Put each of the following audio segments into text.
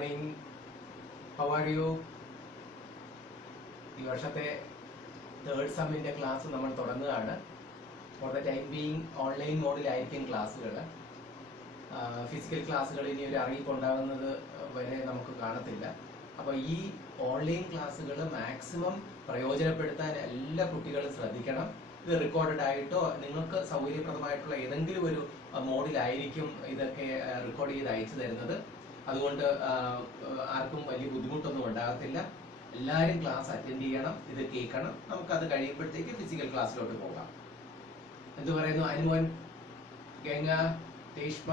morning. How are you? ഈ വർഷത്തെ തേർഡ് സെമ്മിൻ്റെ ക്ലാസ് നമ്മൾ തുടങ്ങുകയാണ്. For the time being online മോഡിലായിരിക്കും ക്ലാസ്സുകൾ. ഫിസിക്കൽ ക്ലാസ്സുകൾ ഇനി ഒരു അറിയിപ്പ് ഉണ്ടാകുന്നത് വരെ നമുക്ക് കാണത്തില്ല. അപ്പോൾ ഈ ഓൺലൈൻ ക്ലാസ്സുകൾ മാക്സിമം പ്രയോജനപ്പെടുത്താൻ എല്ലാ കുട്ടികളും ശ്രദ്ധിക്കണം. ഇത് റെക്കോർഡഡ് ആയിട്ടോ നിങ്ങൾക്ക് സൗകര്യപ്രദമായിട്ടുള്ള ഏതെങ്കിലും ഒരു മോഡിലായിരിക്കും ഇതൊക്കെ റെക്കോർഡ് ചെയ്ത് അയച്ചു തരുന്നത്. അതുകൊണ്ട് ആർക്കും വലിയ ബുദ്ധിമുട്ടൊന്നും ഉണ്ടാകത്തില്ല. എല്ലാവരും ക്ലാസ് അറ്റൻഡ് ചെയ്യണം, ഇത് കേൾക്കണം. നമുക്കത് കഴിയുമ്പോഴത്തേക്ക് ഫിസിക്കൽ ക്ലാസ്സിലോട്ട് പോകാം. എന്തു പറയുന്നു അനുമോൻ, ഗംഗ, രേഷ്മ,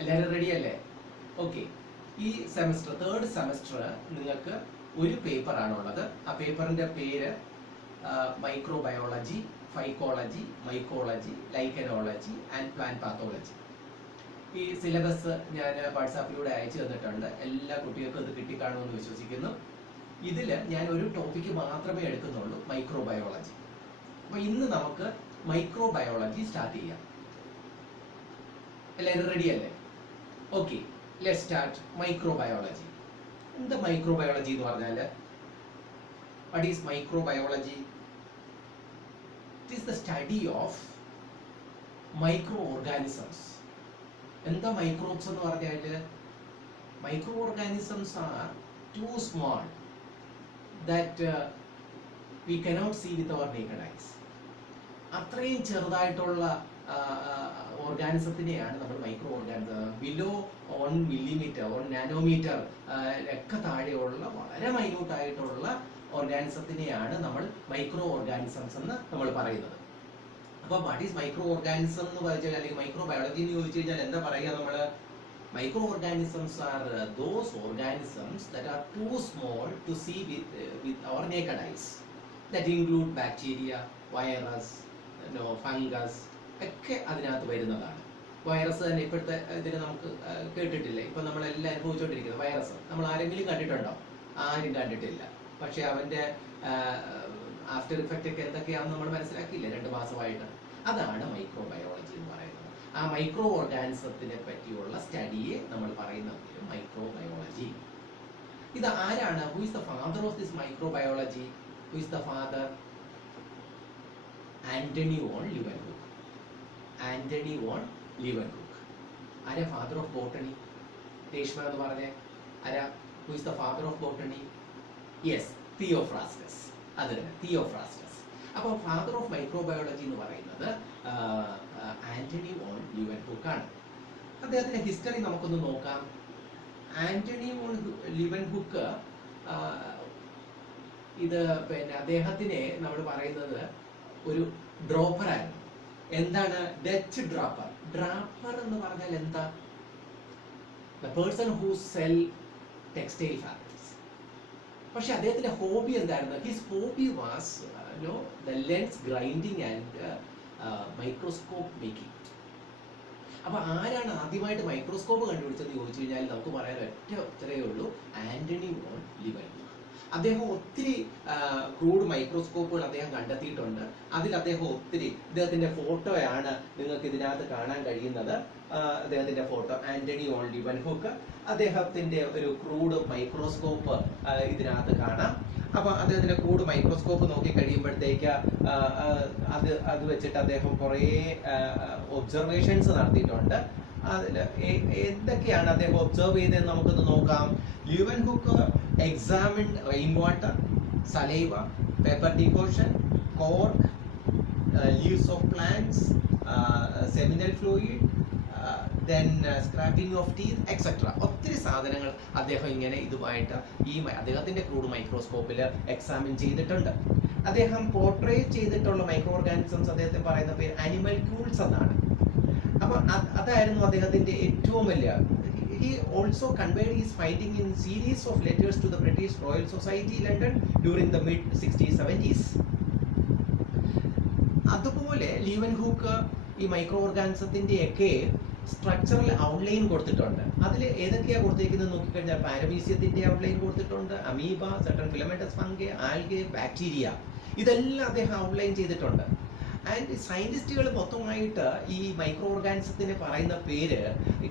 എല്ലാവരും റെഡിയല്ലേ? ഓക്കെ. ഈ സെമസ്റ്റർ തേർഡ് സെമസ്റ്റർ നിങ്ങൾക്ക് ഒരു പേപ്പറാണുള്ളത്. ആ പേപ്പറിൻ്റെ പേര് microbiology, phycology, mycology, lichenology and plant pathology. ഈ സിലബസ് ഞാൻ വാട്സാപ്പിലൂടെ അയച്ചു തന്നിട്ടുണ്ട്. എല്ലാ കുട്ടികൾക്കും ഇത് കിട്ടിക്കാണുമെന്ന് വിശ്വസിക്കുന്നു. ഇതിൽ ഞാൻ ഒരു ടോപ്പിക്ക് മാത്രമേ എടുക്കുന്നുള്ളൂ, മൈക്രോബയോളജി. അപ്പോൾ ഇന്ന് നമുക്ക് മൈക്രോബയോളജി സ്റ്റാർട്ട് ചെയ്യാം. എല്ലാവരും റെഡി അല്ലേ? Okay, let's start microbiology. എന്താ മൈക്രോബയോളജി എന്ന് പറഞ്ഞാൽ? What is microbiology? It is the study of micro organisms. എന്താ മൈക്രോബ്സ് എന്ന് പറഞ്ഞാൽ? Micro organisms are too small that we cannot see with our naked eyes. അത്രയും ചെറുതായിട്ടുള്ള ഓർഗാനിസത്തിനെയാണ് നമ്മൾ micro organism, below 1 millimetre 1 nanometre ഒക്കെ താഴെയുള്ള വളരെ മൈന്യൂട്ടായിട്ടുള്ള ഓർഗാനിസത്തിനെയാണ് നമ്മൾ മൈക്രോ ഓർഗാനിസംസ് എന്ന് നമ്മൾ പറയുന്നത്. അപ്പോൾ വാട്ട് ഈസ് മൈക്രോ ഓർഗാനിസം എന്ന് പറഞ്ഞാൽ, അല്ലെങ്കിൽ മൈക്രോ ബയോളജി എന്ന് ചോദിച്ചു കഴിഞ്ഞാൽ എന്താ പറയുക നമ്മൾ? Micro organisms are those organisms that are too small to see with our naked eyes. That include bacteria, virus, fungus ഒക്കെ അതിനകത്ത് വരുന്നതാണ്. വൈറസ് തന്നെ ഇപ്പോഴത്തെ ഇതിന് നമുക്ക് കേട്ടിട്ടില്ല. ഇപ്പം നമ്മളെല്ലാം അനുഭവിച്ചുകൊണ്ടിരിക്കുന്നത് വൈറസ്. നമ്മൾ ആരെങ്കിലും കണ്ടിട്ടുണ്ടോ? ആരും കണ്ടിട്ടില്ല. പക്ഷെ അവൻ്റെ ആഫ്റ്റർ ഇഫക്റ്റ് ഒക്കെ എന്തൊക്കെയാണെന്ന് നമ്മൾ മനസ്സിലാക്കിയില്ല 2 മാസമായിട്ട്. അതാണ് മൈക്രോബയോളജി എന്ന് പറയുന്നത്. ആ മൈക്രോ ഓർഗാനിസത്തിനെ പറ്റിയുള്ള സ്റ്റഡിയെ നമ്മൾ പറയുന്ന മൈക്രോബയോളജി. ഇത് ആരാണ്? Who is the father of this microbiology? Who is the father? Antony von Leeuwenhoek. Antony von Leeuwenhoek. ആരാ ഫാദർ ഓഫ് ബോട്ടണി? രേഷ്മ എന്ന് പറഞ്ഞേ, ആരാ? Who is the father of botany? Yes, Theophrastus. അത് തന്നെ, തിയോഫ്രാസ്റ്റസ്. അപ്പോൾ ഫാദർ ഓഫ് മൈക്രോബയോളജി എന്ന് പറയുന്നത് Antony von ലിവൻഹുക്ക് ആണ്. അദ്ദേഹത്തിന്റെ ഹിസ്റ്ററി നമുക്കൊന്ന് നോക്കാം. ആന്റണി വോൺ ലിവൻഹുക്ക് ഇത് അദ്ദേഹത്തിനെ നമ്മൾ പറയുന്നത് ഒരു ഡ്രോപ്പറായിരുന്നു. എന്താണ്? ഡച്ച് ഡ്രാപ്പർ. ഡ്രാപ്പർ എന്ന് പറഞ്ഞാൽ എന്താ? The person who cell textile fabrics. പക്ഷെ അദ്ദേഹത്തിന്റെ ഹോബി എന്തായിരുന്നു? His hobby was the lens grinding and microscope making. അപ്പൊ ആരാണ് ആദ്യമായിട്ട് മൈക്രോസ്കോപ്പ് കണ്ടുപിടിച്ചതെന്ന് ചോദിച്ചു കഴിഞ്ഞാൽ നമുക്ക് പറയാൻ ഒറ്റ ഉത്തരവേ ഉള്ളൂ, ആന്റണി വോൺ ലിവൻഹുക്ക്. അദ്ദേഹം ഒത്തിരി ക്രൂഡ് മൈക്രോസ്കോപ്പുകൾ അദ്ദേഹം കണ്ടെത്തിയിട്ടുണ്ട്. അതിൽ അദ്ദേഹം ഇദ്ദേഹത്തിന്റെ ഫോട്ടോയാണ് നിങ്ങൾക്ക് ഇതിനകത്ത് കാണാൻ കഴിയുന്നത്. അദ്ദേഹത്തിന്റെ ഫോട്ടോ, ആന്റണി വോൺ ലിവൻഹുക്ക്. അദ്ദേഹത്തിന്റെ ഒരു ക്രൂഡ് മൈക്രോസ്കോപ്പ് ഇതിനകത്ത് കാണാം. അപ്പൊ അദ്ദേഹത്തിന്റെ ക്രൂഡ് മൈക്രോസ്കോപ്പ് നോക്കി കഴിയുമ്പോഴത്തേക്ക് അത് വെച്ചിട്ട് അദ്ദേഹം കുറേ ഒബ്സർവേഷൻസ് നടത്തിയിട്ടുണ്ട്. അതിൽ എന്തൊക്കെയാണ് അദ്ദേഹം ഒബ്സർവ് ചെയ്തതെന്ന് നമുക്കൊന്ന് നോക്കാം. ലിവൻഹുക്ക് examined rainwater, saliva, paper decoction, cork, leaves of plants, seminal fluid, then scraping of teeth, etc. ഒത്തിരി സാധനങ്ങൾ അദ്ദേഹം ഇങ്ങനെ ഇതുമായിട്ട് അദ്ദേഹത്തിന്റെ ക്രൂഡ് മൈക്രോസ്കോപ്പിൽ എക്സാമിൻ ചെയ്തിട്ടുണ്ട്. അദ്ദേഹം പോർട്രേറ്റ് ചെയ്തിട്ടുള്ള മൈക്രോ ഓർഗാനിസംസ് അദ്ദേഹത്തെ പറയുന്ന പേര് അനിമൽക്യൂൾസ് എന്നാണ്. അപ്പൊ അതായിരുന്നു അദ്ദേഹത്തിന്റെ ഏറ്റവും വലിയ. He also conveyed his finding in series of letters to the British Royal Society, London, during the mid-60s-70s. അതുപോലെ ലിവൻഹുക്ക് ഈ മൈക്രോ ഓർഗാനിസത്തിൻ്റെയൊക്കെ സ്ട്രക്ചറൽ ഔട്ട്ലൈൻ കൊടുത്തിട്ടുണ്ട്. അതിൽ ഏതൊക്കെയാണ് കൊടുത്തിരിക്കുന്നത് നോക്കിക്കഴിഞ്ഞാൽ പാരമീസിയത്തിൻ്റെ ഔട്ട്ലൈൻ കൊടുത്തിട്ടുണ്ട്, amoeba, certain filamentous fungi, algae, bacteria, ഇതെല്ലാം അദ്ദേഹം ഔട്ട്ലൈൻ ചെയ്തിട്ടുണ്ട്. ആൻഡ് സയന്റിസ്റ്റുകൾ മൊത്തമായിട്ട് ഈ മൈക്രോ ഓർഗാനിസത്തിനെ പറയുന്ന പേര്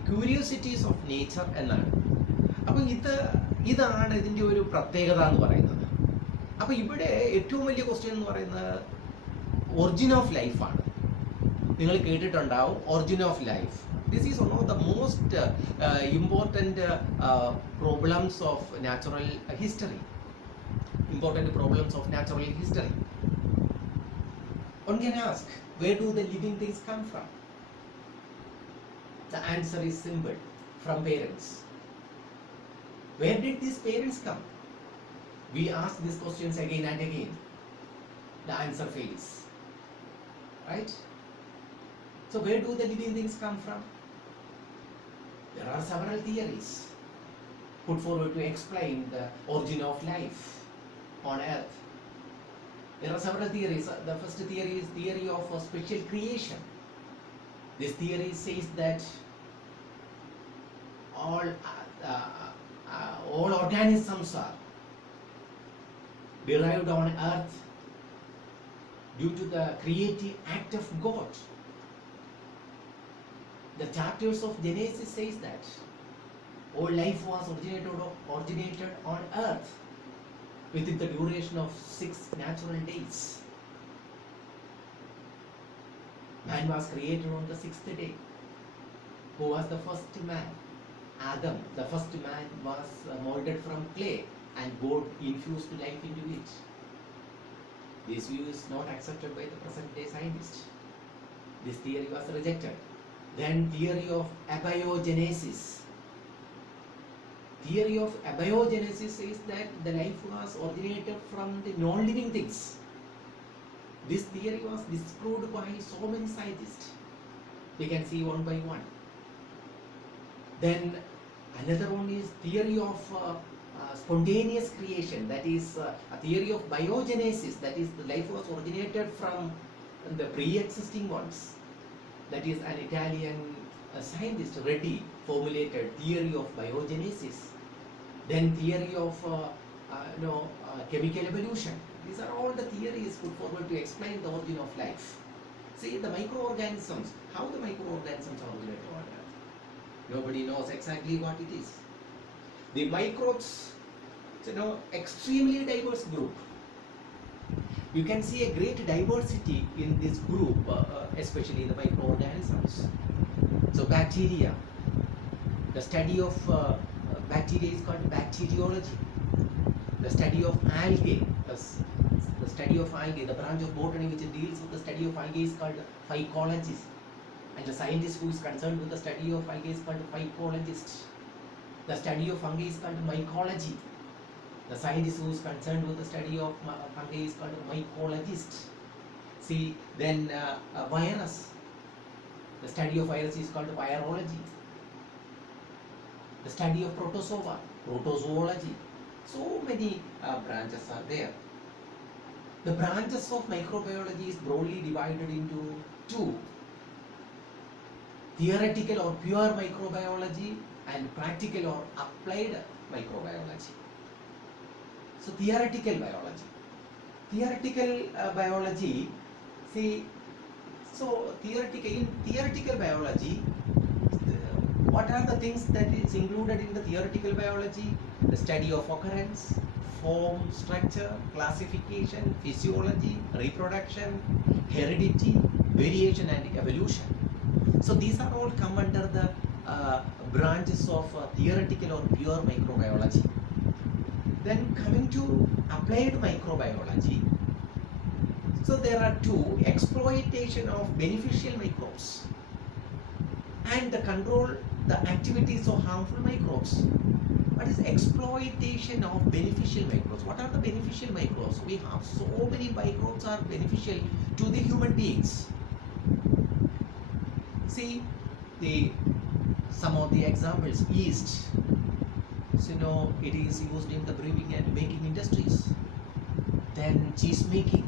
ക്യൂരിയോസിറ്റീസ് ഓഫ് നേച്ചർ എന്നാണ്. അപ്പം ഇതാണ് ഇതിൻ്റെ ഒരു പ്രത്യേകത എന്ന് പറയുന്നത്. അപ്പോൾ ഇവിടെ ഏറ്റവും വലിയ ക്വസ്റ്റ്യൻ എന്ന് പറയുന്നത് ഒറിജിൻ ഓഫ് ലൈഫാണ്. നിങ്ങൾ കേട്ടിട്ടുണ്ടാവും origin of life. This is one of the most important problems of natural history. Important problems of natural history. One can ask, where do the living things come from? The answer is simple: from parents. Where did these parents come? We ask these questions again and again. The answer fails. Right? So where do the living things come from? There are several theories put forward to explain the origin of life on earth. There are several theories. The first theory is theory of special creation. This theory says that all organisms are derived on earth due to the creative act of God. The chapters of Genesis says that all life was originated on earth within the duration of 6 natural days. Man was created on the 6th day. Who was the first man? Adam. The first man was molded from clay and God infused life into it. This view is not accepted by the present day scientists. This theory was rejected. Then theory of abiogenesis. Theory of abiogenesis says that the life was originated from the non-living things. This theory was disproved by so many scientists. We can see one by one. Then another one is theory of spontaneous creation. That is a theory of biogenesis. That is, the life was originated from the pre-existing ones. That is, an Italian scientist, Redi, formulated theory of biogenesis. Then theory of chemical evolution. These are all the theories put forward to explain the origin of life. See, the microorganisms, how the microorganisms are originated on Earth. Nobody knows exactly what it is. The microbes, it's extremely diverse group. You can see a great diversity in this group, especially the microorganisms. So bacteria, the study of bacteria is called bacteriology. The study of algae, the study of algae, the branch of botany which deals with the study of algae is called phycology. And the scientist who is concerned with the study of algae is called phycologist. The study of fungi is called mycology. The scientist who is concerned with the study of fungi is called mycologist. See, then virus. The study of virus is called virology. The study of protozoa, protozoology. So many branches are there. The branches of microbiology is broadly divided into two: theoretical or pure microbiology and practical or applied microbiology. So theoretical biology. Theoretical biology, see, so in theoretical biology, what are the things that is included in the theoretical biology? The study of occurrence, form, structure, classification, physiology, reproduction, heredity, variation and evolution. So these are all come under the branches of theoretical or pure microbiology. Then coming to applied microbiology, so there are two: exploitation of beneficial microbes and the control the activities of harmful microbes. What is exploitation of beneficial microbes? What are the beneficial microbes? We have so many microbes are beneficial to the human beings. See, some of the examples: yeast. So it is used in the brewing and baking industries. Then cheese making,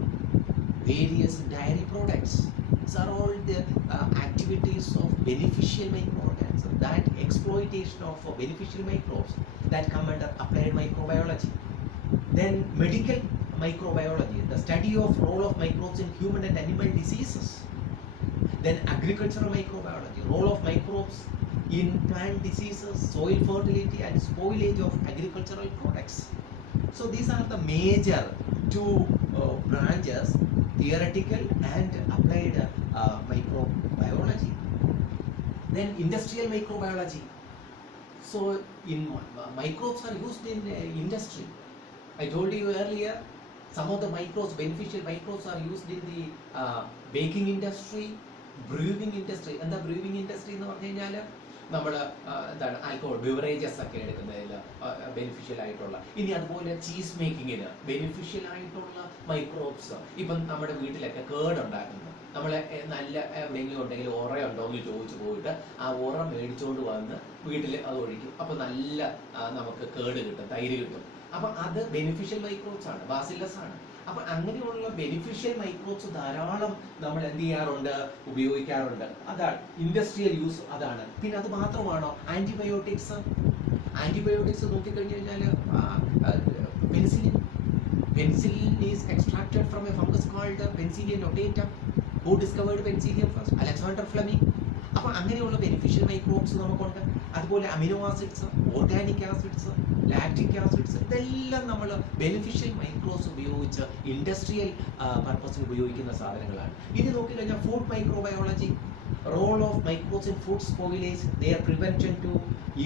various dairy products. These are all the activities of beneficial microorganisms. That exploitation of beneficial microbes that come under applied microbiology. Then medical microbiology, the study of role of microbes in human and animal diseases. Then agricultural microbiology, role of microbes in plant diseases, soil fertility, and spoilage of agricultural products. So these are the major two branches, theoretical and applied microbiology. Then industrial microbiology. So microbes are used in industry. I told you earlier, some of the microbes, beneficial microbes, are used in the baking industry, brewing industry. And the brewing industry എന്ന് പറഞ്ഞു കഴിഞ്ഞാൽ നമ്മൾ എന്താണ് alcohol beverages ഒക്കെ എടുക്കുന്നതിൽ ബെനിഫിഷ്യൽ ആയിട്ടുള്ള, ഇനി അതുപോലെ ചീസ് മേക്കിങ്ങിന് ബെനിഫിഷ്യൽ ആയിട്ടുള്ള മൈക്രോബ്സ്. ഇപ്പം നമ്മുടെ വീട്ടിലൊക്കെ കേട് ഉണ്ടാക്കുന്നത്, നമ്മളെ നല്ല എവിടെയെങ്കിലും ഉണ്ടെങ്കിൽ ഉറയുണ്ടോ എന്ന് ചോദിച്ചു പോയിട്ട് ആ ഉറ മേടിച്ചുകൊണ്ട് വന്ന് വീട്ടിൽ അത് ഒഴിക്കും. അപ്പോൾ നല്ല നമുക്ക് കേട് കിട്ടും, തൈര് കിട്ടും. അപ്പം അത് ബെനിഫിഷ്യൽ മൈക്രോബ്സ് ആണ്, ബാസില്ലസ് ആണ്. അപ്പം അങ്ങനെയുള്ള ബെനിഫിഷ്യൽ മൈക്രോബ്സ് ധാരാളം നമ്മൾ എന്ത് ചെയ്യാറുണ്ട്, ഉപയോഗിക്കാറുണ്ട്. അതാണ് ഇൻഡസ്ട്രിയൽ യൂസ്. അതാണ്. പിന്നെ അത് മാത്രമാണോ ആന്റിബയോട്ടിക്സ്? ആന്റിബയോട്ടിക്സ് നോക്കിക്കഴിഞ്ഞു കഴിഞ്ഞാൽ penicillin is extracted from a fungus called Penicillium notatum. Who discovered penicillium first? Alexander Fleming. അപ്പോൾ അങ്ങനെയുള്ള ബെനിഫിഷ്യൽ മൈക്രോബ്സ് നമുക്കുണ്ട്. അതുപോലെ amino acids, organic acids, lactic acids, ഇതെല്ലാം നമ്മൾ ബെനിഫിഷ്യൽ മൈക്രോബ്സ് ഉപയോഗിച്ച് ഇൻഡസ്ട്രിയൽ പർപ്പസിന് ഉപയോഗിക്കുന്ന സാധനങ്ങളാണ്. ഇനി നോക്കിക്കഴിഞ്ഞാൽ food microbiology, role of microbes in food spoilage, their prevention to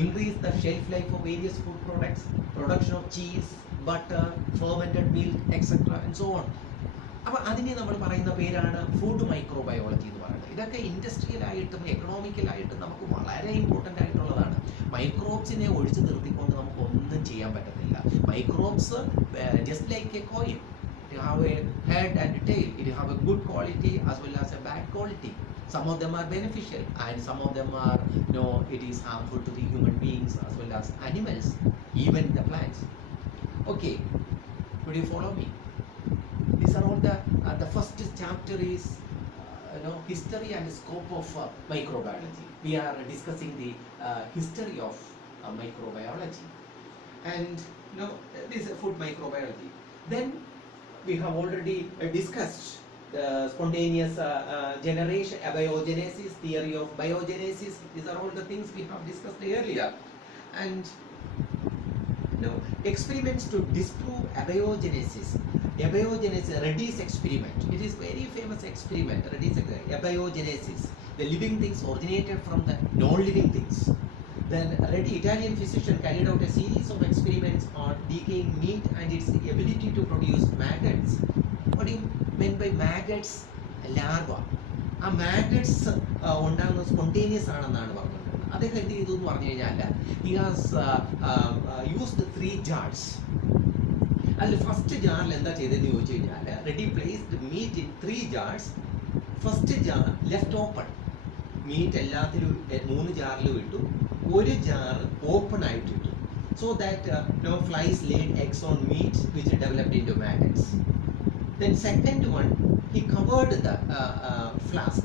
increase the shelf life of various food products, production of cheese, butter, fermented milk, etc. and so on. അപ്പോൾ അതിനെ നമ്മൾ പറയുന്ന പേരാണ് ഫുഡ് മൈക്രോബയോളജി എന്ന് പറയുന്നത്. ഇതൊക്കെ ഇൻഡസ്ട്രിയലായിട്ടും എക്കണോമിക്കലായിട്ടും നമുക്ക് വളരെ ഇമ്പോർട്ടൻ്റ് ആയിട്ടുള്ളതാണ്. മൈക്രോബ്സിനെ ഒഴിച്ചു നിർത്തിക്കൊണ്ട് നമുക്ക് ഒന്നും ചെയ്യാൻ പറ്റത്തില്ല. Microbes just like A coin, it have a head and tail, it have a good quality as well as a bad quality. Some of them are beneficial and some of them are, it is harmful to the human beings as well as animals, even the plants. Okay, could you follow me? These are all the first chapter is history and scope of microbiology. We are discussing the history of microbiology, and this is food microbiology. Then we have already discussed the spontaneous generation, abiogenesis, theory of biogenesis. These are all the things we have discussed earlier. And experiments to disprove abiogenesis. Abiogenesis, Reddy's experiment. It is very famous experiment, Reddy's abiogenesis. The living things originated from the non-living things. Then Reddy, Italian physician, carried out a series of experiments on decaying meat and its ability to produce maggots. What do you mean by maggots? Larva. ആ മാഗ്നറ്റ്സ് ഉണ്ടാകുന്നത് സ്പോണ്ടേനിയസ് ആണെന്നാണ് പറഞ്ഞത്. അദ്ദേഹം എന്ത് ചെയ്തു എന്ന് പറഞ്ഞു കഴിഞ്ഞാൽ he has used 3 jars. അതിൽ ഫസ്റ്റ് ജാറിൽ എന്താ ചെയ്തതെന്ന് ചോദിച്ചു കഴിഞ്ഞാൽ Reddy placed meat in 3 jars. First jar left open, meat എല്ലാത്തിലും 3 ജാറിലും ഇട്ടു. ഒരു ജാർ ഓപ്പൺ ആയിട്ട് ഇട്ടു. So that no flies laid eggs on meat which developed into maggots. Then second one, he covered the flask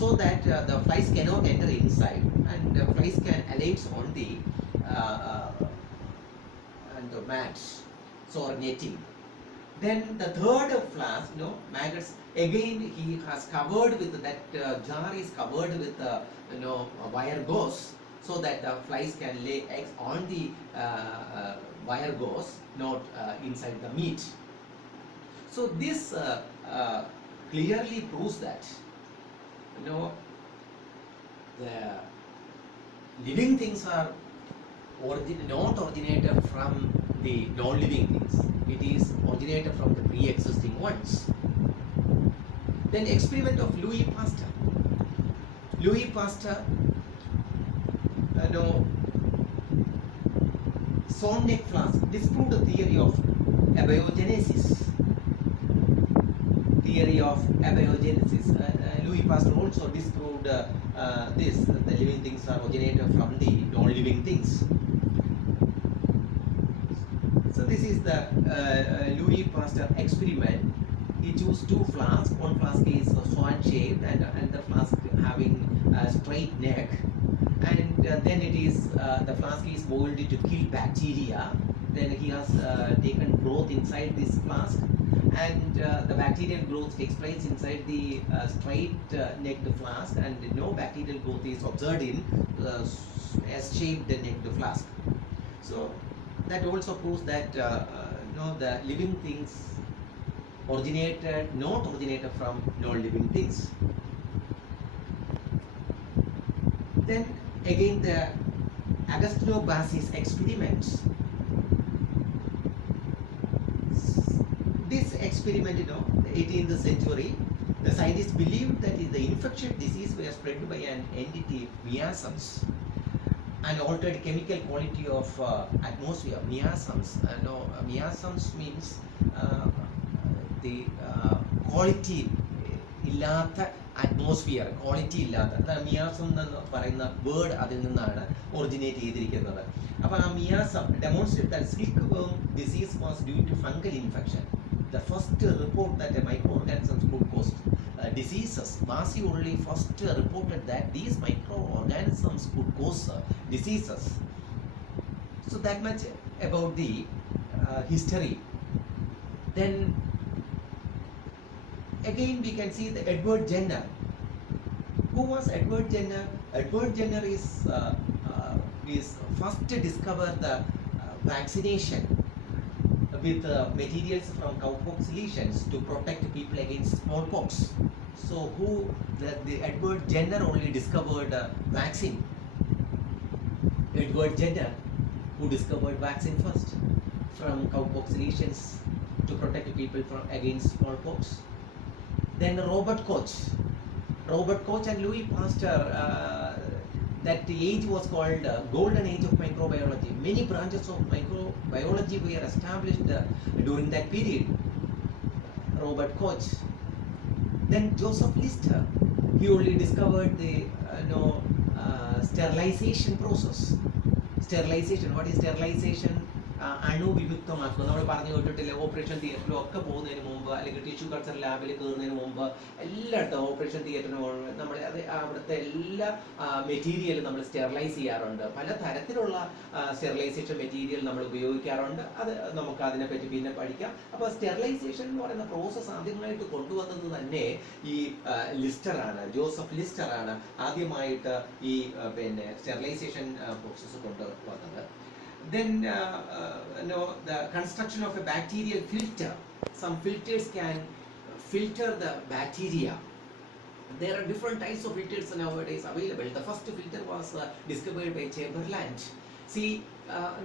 so that the flies cannot enter inside and the flies can alight on the mats, so or netting. Then the third flask, maggots, again he has covered with that jar is covered with wire gauze so that the flies can lay eggs on the wire gauze, not inside the meat. So this clearly proves that the living things are not originated from the non-living things. It is originated from the pre-existing ones. Then experiment of Louis Pasteur. Louis Pasteur, Sonnec flask disproved the theory of abiogenesis. Louis Pasteur also disproved this, the living things are originated from the non-living things. So this is the Louis Pasteur experiment. He chose 2 flasks. One flask is swan shaped and the flask having a straight neck, and then it is the flask is boiled to kill bacteria. Then he has taken broth inside this flask and the bacterial growth takes place inside the straight-necked flask, and no bacterial growth is observed in S-shaped necked flask. So that also proves that the living things not originated from non-living things. Then again, the Agassiz experiments. This experiment, the 18th century, the scientists believed that the infectious disease were spread by an entity, miasms, and altered chemical quality of atmosphere. Miasms, miasms means the quality ഇല്ലാത്ത atmosphere, quality ഇല്ലാത്ത, അതാണ് മിയാസം എന്ന് പറയുന്ന വേർഡ് അതിൽ നിന്നാണ് ഒറിജിനേറ്റ് ചെയ്തിരിക്കുന്നത്. അപ്പോൾ ആ മിയാസം demonstrate that silkworm disease was due to fungal infection. The first report that microorganisms could cause diseases, Massey only first reported that these microorganisms could cause diseases. So that much about the history. Then again we can see the Edward Jenner. Who was Edward Jenner? Edward Jenner is first discovered the vaccination with materials from cowpox lesions to protect people against smallpox. So the Edward Jenner only discovered vaccine. Edward Jenner, who discovered vaccine first from cowpox lesions to protect people against smallpox. Then Robert Koch and Louis Pasteur, that age was called golden age of microbiology. Many branches of microbiology were established during that period. Robert Koch. Then Joseph Lister, he only discovered the sterilization process. Sterilization, what is sterilization? അണുവിമുക്തമാക്കുക. നമ്മൾ പറഞ്ഞു കേട്ടിട്ടില്ല, ഓപ്പറേഷൻ തിയേറ്ററിലും ഒക്കെ പോകുന്നതിന് മുമ്പ്, അല്ലെങ്കിൽ tissue culture ലാബിൽ കയറുന്നതിന് മുമ്പ്, എല്ലായിടത്തും ഓപ്പറേഷൻ തിയേറ്ററിന് നമ്മൾ അവിടുത്തെ എല്ലാ മെറ്റീരിയലും നമ്മൾ സ്റ്റെറിലൈസ് ചെയ്യാറുണ്ട്. പല തരത്തിലുള്ള സ്റ്റെറിലൈസേഷൻ മെറ്റീരിയൽ നമ്മൾ ഉപയോഗിക്കാറുണ്ട്. അത് നമുക്ക് അതിനെപ്പറ്റി പിന്നെ പഠിക്കാം. അപ്പോൾ സ്റ്റെറിലൈസേഷൻ എന്ന് പറയുന്ന പ്രോസസ്സ് ആദ്യമായിട്ട് കൊണ്ടുവന്നത് തന്നെ ഈ ലിസ്റ്ററാണ്, ജോസഫ് ലിസ്റ്ററാണ് ആദ്യമായിട്ട് ഈ സ്റ്റെറിലൈസേഷൻ പ്രോസസ്സ് കൊണ്ടുവന്നത്. Then the construction of a bacterial filter. Some filters can filter the bacteria. There are different types of filters nowadays available. The first filter was discovered by Chamberlain. See,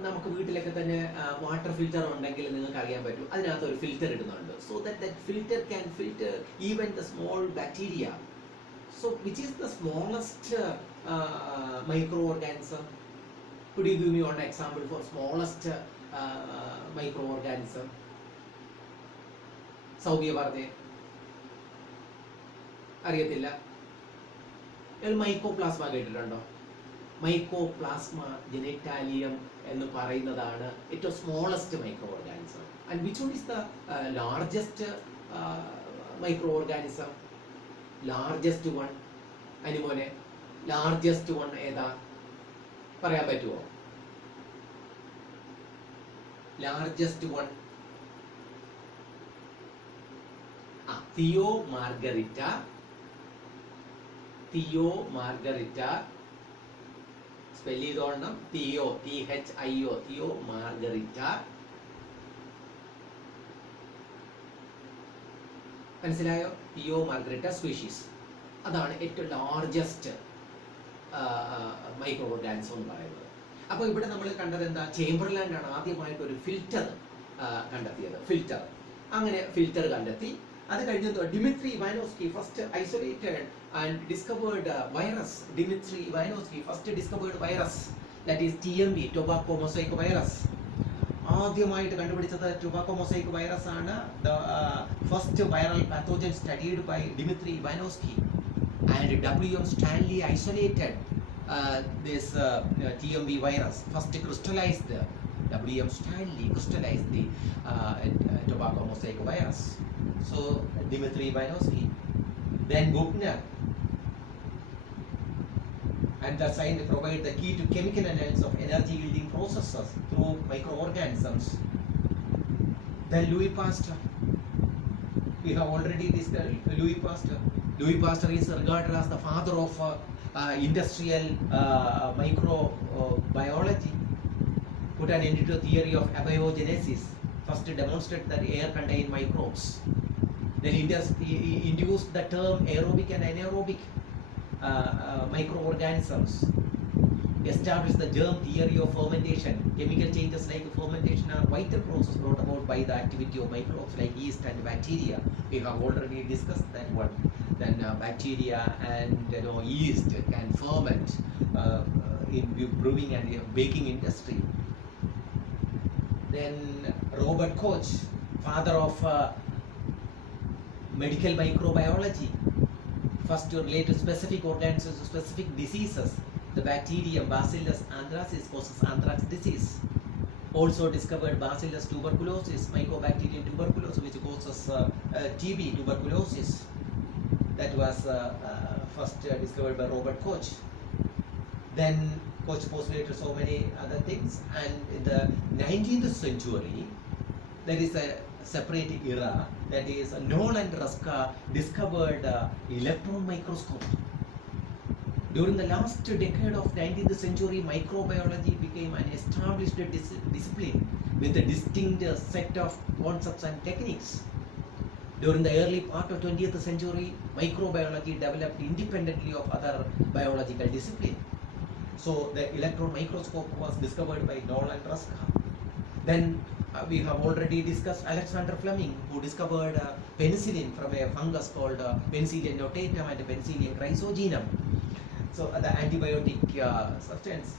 നമുക്ക് വീട്ടിലൊക്കെ തന്നെ water filter ഉണ്ടെങ്കിൽ നിങ്ങൾക്ക് അറിയാൻ പറ്റും, അതിനകത്ത് ഒരു ഫിൽറ്റർ ഇടുന്നുണ്ട്. So that filter can filter even the small bacteria. So which is the smallest microorganism? Could you give me one example for smallest microorganism? Soumya പറഞ്ഞേ. അറിയത്തില്ല. മൈക്കോപ്ലാസ്മ കേട്ടിട്ടുണ്ടോ? മൈക്കോപ്ലാസ്മ ജെനിറ്റാലിയം എന്ന് പറയുന്നതാണ് ഏറ്റവും smallest micro organism. And which one is the largest micro organism? Largest one, അനുമോനെ, largest one ഏതാ പറയാൻ പറ്റുമോ? Largest one Thiomargarita. Thiomargarita spell ചെയ്തോണം. Thio, THIO, Thiomargarita. മനസ്സിലായോ? തിയോ മാർഗരിറ്റ സ്പീഷീസ്, അതാണ് ഏറ്റവും ലാർജസ്റ്റ് മൈക്രോ ഓർഗാനിസം എന്ന് പറയുന്നത്. അപ്പോൾ ഇവിടെ നമ്മൾ കണ്ടത് എന്താ? ചേംബർലാൻഡ് ആണ് ആദ്യമായിട്ട് ഒരു ഫിൽറ്റർ കണ്ടെത്തിയത്. ഫിൽറ്റർ, അങ്ങനെ ഫിൽറ്റർ കണ്ടെത്തി. അത് കഴിഞ്ഞ് Dmitri Ivanovsky first isolated and discovered virus. Dmitri Ivanovsky first discovered virus, that is TMV, tobacco mosaic virus. ആദ്യമായിട്ട് കണ്ടുപിടിച്ചത് ടൊബാക്കോ മൊസൈക്ക് വൈറസ് ആണ്. The first viral pathogen studied by Dmitri Ivanovsky. And W.M. Stanley isolated this TMV virus. First crystallized, W.M. Stanley crystallized the tobacco mosaic virus. So Dmitry Ivanovsky, then Buchner, and the science provide the key to chemical analysis of energy yielding processes through microorganisms. Then Louis Pasteur, we have already discussed Louis Pasteur. Louis Pasteur is regarded as the father of industrial microbiology. Put an end to the theory of abiogenesis. First demonstrated that air contained microbes. Then he introduced the term aerobic and anaerobic microorganisms. Established the germ theory of fermentation. Chemical changes like fermentation are vital process brought about by the activity of microbes like yeast and bacteria. We have already discussed that one. Then bacteria and yeast can ferment in brewing and baking industry. Then Robert Koch, father of medical microbiology, first to relate to specific organisms to specific diseases. The bacterium Bacillus anthracis causes anthrax disease. Also discovered Bacillus tuberculosis, Mycobacterium tuberculosis, which causes TB, tuberculosis. That was first discovered by Robert Koch. Then Koch postulated so many other things, and in the 19th century, there is a separate era, that is Knoll and Ruska discovered electron microscope. During the last decade of 19th century, microbiology became an established discipline with a distinct set of concepts and techniques. During the early part of 20th century, microbiology developed independently of other biological disciplines. So the electron microscope was discovered by Knoll and Ruska. Then we have already discussed Alexander Fleming, who discovered penicillin from a fungus called Penicillium notatum and Penicillium chrysogenum. So the antibiotic substance.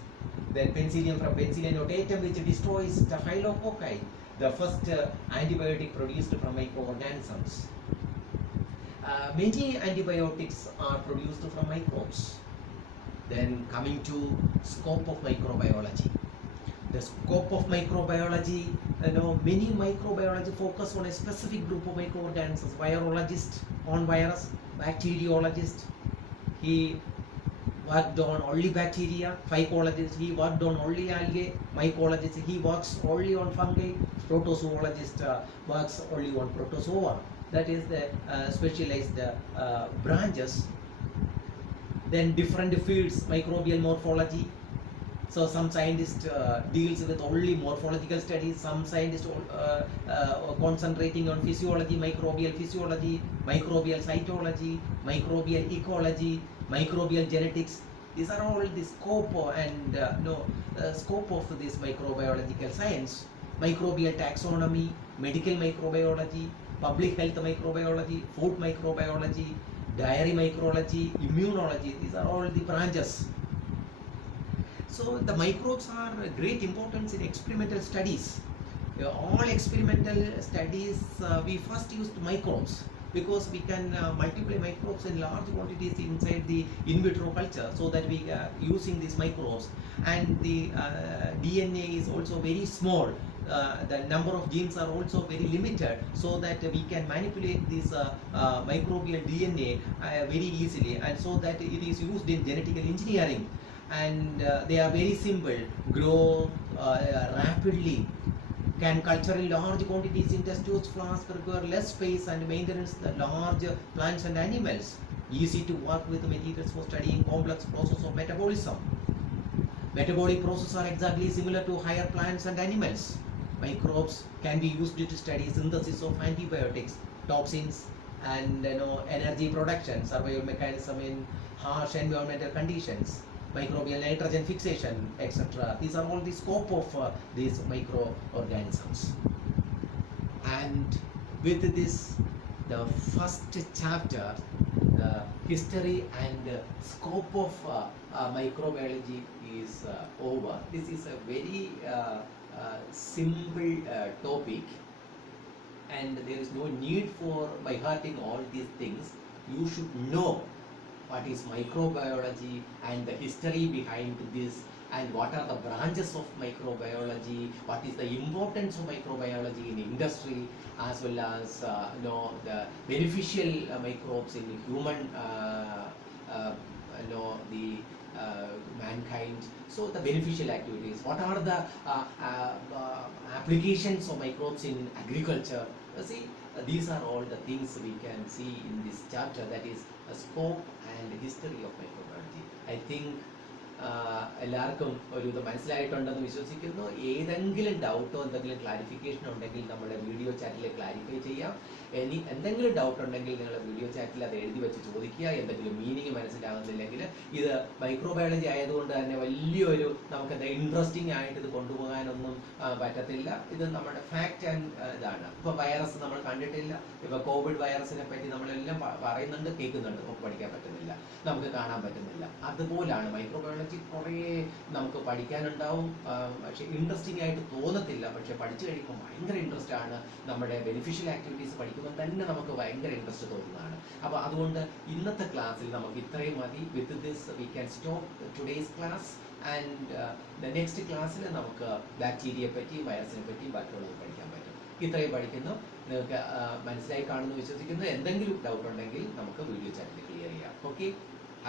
Then penicillium from Penicillium notatum, which destroys staphylococci, the first antibiotic produced from microorganisms. Many antibiotics are produced from microbes. Then coming to scope of microbiology. The scope of microbiology, many microbiology focus on a specific group of microorganisms. Virologist on virus, bacteriologist, he worked on only bacteria. Phycologist, he worked on only algae. Mycologist, he works only on fungi. Protozoologist works only on protozoa. That is the specialized branches. Then different fields, microbial morphology. So some scientist deals with only morphological studies, some scientists concentrating on physiology, microbial cytology, microbial ecology, microbial genetics. These are all the scope and scope of this microbiological science. Microbial taxonomy, medical microbiology, public health microbiology, food microbiology, dairy microbiology, immunology. These are all the branches. So the microbes are great importance in experimental studies. All experimental studies, we first used microbes because we can multiply microbes in large quantities inside the in vitro culture, so that we are using these microbes. And the DNA is also very small. The number of genes are also very limited, so that we can manipulate this microbial DNA very easily, and so that it is used in genetic engineering. And they are very simple, grow rapidly, can culture in large quantities in test tubes, flasks, require less space and maintenance than large plants and animals. Easy to work with materials for studying complex process of metabolism. Metabolic processes are exactly similar to higher plants and animals. Microbes can be used to study synthesis of antibiotics, toxins, and energy production, survival mechanism in harsh environmental conditions, microbial nitrogen fixation, etc. These are all the scope of these microorganisms. And with this, the first chapter, the history and scope of microbiology is over. This is a very simple topic, and there is no need for by hearting all these things. You should know what is microbiology and the history behind this, and what are the branches of microbiology, what is the importance of microbiology in industry, as well as the beneficial microbes in human the mankind. So the beneficial activities, what are the applications of microbes in agriculture. See, these are all the things we can see in this chapter, that is a scope and history of microbiology. I think എല്ലാവർക്കും ഒരു ഇത് മനസ്സിലായിട്ടുണ്ടെന്ന് വിശ്വസിക്കുന്നു. ഏതെങ്കിലും ഡൗട്ടോ എന്തെങ്കിലും ക്ലാരിഫിക്കേഷൻ ഉണ്ടെങ്കിൽ നമ്മുടെ വീഡിയോ ചാറ്റിൽ ക്ലാരിഫൈ ചെയ്യാം. ഇനി എന്തെങ്കിലും ഡൗട്ട് ഉണ്ടെങ്കിൽ നിങ്ങൾ വീഡിയോ ചാറ്റിൽ അത് എഴുതി വെച്ച് ചോദിക്കുക. എന്തെങ്കിലും മീനിങ് മനസ്സിലാകുന്നില്ലെങ്കിൽ, ഇത് മൈക്രോബയോളജി ആയതുകൊണ്ട് തന്നെ വലിയൊരു നമുക്ക് എന്താ ഇൻട്രസ്റ്റിംഗ് ആയിട്ട് ഇത് കൊണ്ടുപോകാനൊന്നും പറ്റത്തില്ല. ഇത് നമ്മുടെ ഫാക്റ്റ് ആൻഡ് ഇതാണ്. ഇപ്പോൾ വൈറസ് നമ്മൾ കണ്ടിട്ടില്ല. ഇപ്പോൾ കോവിഡ് വൈറസിനെ പറ്റി നമ്മളെല്ലാം പറയുന്നുണ്ട്, കേൾക്കുന്നുണ്ട്, നമുക്ക് പഠിക്കാൻ പറ്റുന്നില്ല, നമുക്ക് കാണാൻ പറ്റുന്നില്ല. അതുപോലാണ് മൈക്രോബയോളജി. കുറേ നമുക്ക് പഠിക്കാനുണ്ടാവും, പക്ഷെ ഇൻട്രസ്റ്റിംഗ് ആയിട്ട് തോന്നത്തില്ല. പക്ഷെ പഠിച്ചു കഴിയുമ്പോൾ ഭയങ്കര ഇൻട്രസ്റ്റ് ആണ്. നമ്മുടെ ബെനിഫിഷ്യൽ ആക്ടിവിറ്റീസ് പഠിക്കുമ്പോൾ തന്നെ നമുക്ക് ഭയങ്കര ഇൻട്രസ്റ്റ് തോന്നുന്നതാണ്. അപ്പോൾ അതുകൊണ്ട് ഇന്നത്തെ ക്ലാസ്സിൽ നമുക്ക് ഇത്രയും മതി. With this we can stop today's class. And the next ക്ലാസ്സിൽ നമുക്ക് ബാക്ടീരിയയെ പറ്റി, വൈറസിനെ പറ്റി, ബാക്കിയുള്ളത് പഠിക്കാൻ പറ്റും. ഇത്രയും പഠിക്കുന്നു. നിങ്ങൾക്ക് മനസ്സിലായി കാണുമെന്ന് വിശ്വസിക്കുന്നു. എന്തെങ്കിലും ഡൗട്ട് ഉണ്ടെങ്കിൽ നമുക്ക് വീഡിയോ ചാറ്റിൽ ക്ലിയർ ചെയ്യാം. Okay,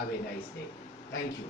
have A nice day. Thank you.